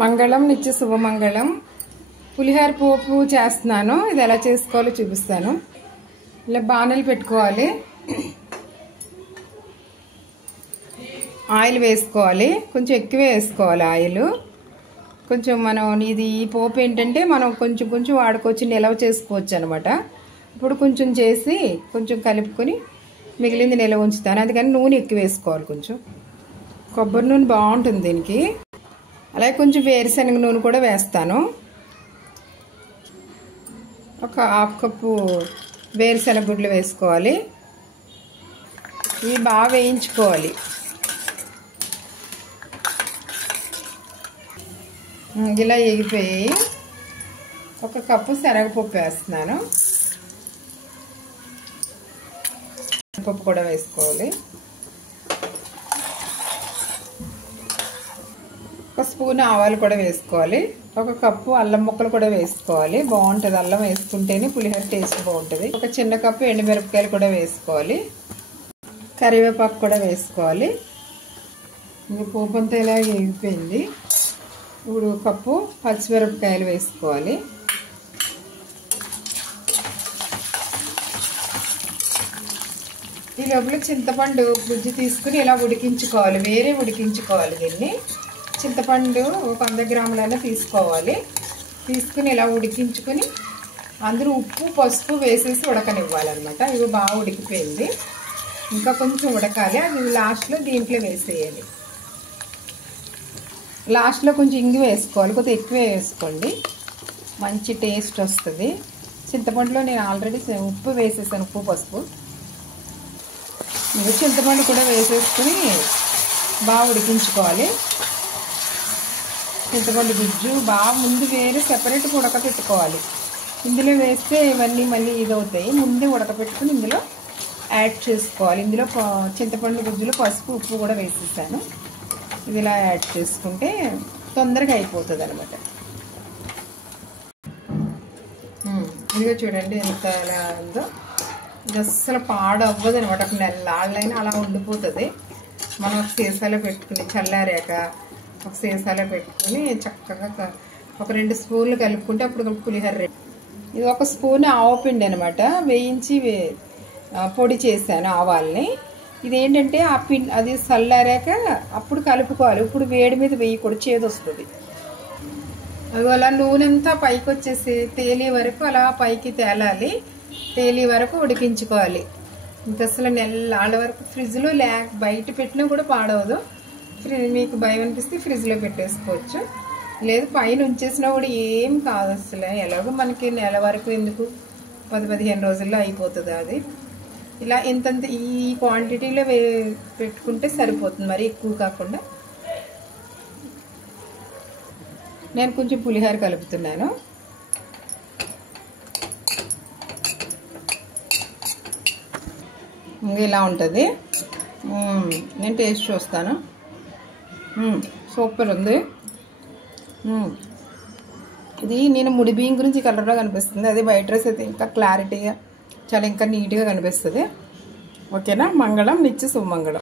మంగళం నిత్య శుభమంగళం. పులిహోర పోపు చేస్తున్నాను. ఇది ఎలా చేసుకోవాలో చూపిస్తాను. ఇలా బాణలు పెట్టుకోవాలి, ఆయిల్ వేసుకోవాలి, కొంచెం ఎక్కువే వేసుకోవాలి ఆయిల్. కొంచెం మనం ఇది ఈ పోపు ఏంటంటే మనం కొంచెం కొంచెం వాడుకోవచ్చు, నిలవ చేసుకోవచ్చు అనమాట. ఇప్పుడు కొంచెం చేసి కొంచెం కలుపుకొని మిగిలింది నిలవ ఉంచుతాను. అందుకని నూనె ఎక్కువ వేసుకోవాలి. కొంచెం కొబ్బరి నూనె బాగుంటుంది దీనికి. అలాగే కొంచెం వేరుశనగ నూనె కూడా వేస్తాను. ఒక హాఫ్ కప్పు వేరుశనగ గుడ్లు వేసుకోవాలి. ఇవి బాగా వేయించుకోవాలి. ఇలా ఎగిపోయి ఒక కప్పు శనగపప్పు వేస్తున్నాను. పప్పు కూడా వేసుకోవాలి. ఒక స్పూన్ ఆవాలు కూడా వేసుకోవాలి. ఒక కప్పు అల్లం ముక్కలు కూడా వేసుకోవాలి. బాగుంటుంది, అల్లం వేసుకుంటేనే పులిహోర టేస్ట్ బాగుంటుంది. ఒక చిన్న కప్పు ఎండుమిరపకాయలు కూడా వేసుకోవాలి. కరివేపాకు కూడా వేసుకోవాలి. ఇంకా పోపు అంతా ఇలా ఎగిపోయింది. ఇప్పుడు కప్పు పచ్చిమిరపకాయలు వేసుకోవాలి. ఈ లోపల చింతపండు గుజ్జు తీసుకుని ఇలా ఉడికించుకోవాలి, వేరే ఉడికించుకోవాలి. దీన్ని చింతపండు 100 గ్రాములైనా తీసుకోవాలి. తీసుకుని ఇలా ఉడికించుకొని అందులో ఉప్పు పసుపు వేసేసి ఉడకనివ్వాలన్నమాట. ఇవి బాగా ఉడికిపోయింది, ఇంకా కొంచెం ఉడకాలి. అది లాస్ట్లో దీంట్లో వేసేయాలి. లాస్ట్లో కొంచెం ఇంగు వేసుకోవాలి, కొద్దిగా ఎక్కువే వేసుకోండి, మంచి టేస్ట్ వస్తుంది. చింతపండులో నేను ఆల్రెడీ ఉప్పు వేసేసాను, ఉప్పు పసుపు. మీరు చింతపండు కూడా వేసేసుకుని బాగా ఉడికించుకోవాలి. చింతపండు గుజ్జు బాగా ముందు వేరే సెపరేట్గా ఉడకపెట్టుకోవాలి. ఇందులో వేస్తే ఇవన్నీ మళ్ళీ ఇదవుతాయి. ముందే ఉడకపెట్టుకుని ఇందులో యాడ్ చేసుకోవాలి. ఇందులో చింతపండు గుజ్జులో పసుపు ఉప్పు కూడా వేసేసాను. ఇది ఇలా యాడ్ చేసుకుంటే తొందరగా అయిపోతుంది అనమాట. ఇదిగో చూడండి ఎంత ఎలా ఉందో. ఇది అస్సలు పాడు అవ్వదు అనమాట. ఒక నెలలైనా అలా ఉండిపోతుంది. మనం ఒక సీసాలో పెట్టుకుని చల్లారాక ఒక సీసాలో పెట్టుకుని చక్కగా ఒక 2 స్పూన్లు కలుపుకుంటే అప్పుడు పులిహోర రెడీ. ఇది ఒక స్పూన్ ఆవపిండి అనమాట, వేయించి పొడి చేశాను ఆవాల్ని. ఇదేంటంటే ఆ పిండి అది చల్లారాక అప్పుడు కలుపుకోవాలి. ఇప్పుడు వేడి మీద వేయకూడదు, చేదు వస్తుంది. అది అలా నూనె అంతా పైకి వచ్చేసి తేలి వరకు అలా పైకి తేలాలి. తేలి వరకు ఉడికించుకోవాలి. ఇంకా అసలు నెలల వరకు ఫ్రిడ్జ్లో బయట పెట్టినా కూడా పాడవదు. మీకు భయం అనిపిస్తే ఫ్రిడ్జ్లో పెట్టేసుకోవచ్చు, లేదు పైన ఉంచేసినా కూడా ఏం కాదు అసలు. ఎలాగో మనకి నెల వరకు ఎందుకు, 10-15 రోజుల్లో అయిపోతుంది. అది ఇలా ఇంతంత ఈ క్వాంటిటీలో పెట్టుకుంటే సరిపోతుంది, మరి ఎక్కువ కాకుండా. నేను కొంచెం పులిహోర కలుపుతున్నాను. ఇలా ఉంటుంది. నేను టేస్ట్ చూస్తాను. సూపర్ ఉంది. ఇది నేను ముడి బియ్యం గురించి కలర్లో కనిపిస్తుంది. అది వైట్ రైస్ అయితే ఇంకా క్లారిటీగా చాలా ఇంకా నీట్గా కనిపిస్తుంది. ఓకేనా? మంగళం నిత్య శుభమంగళం.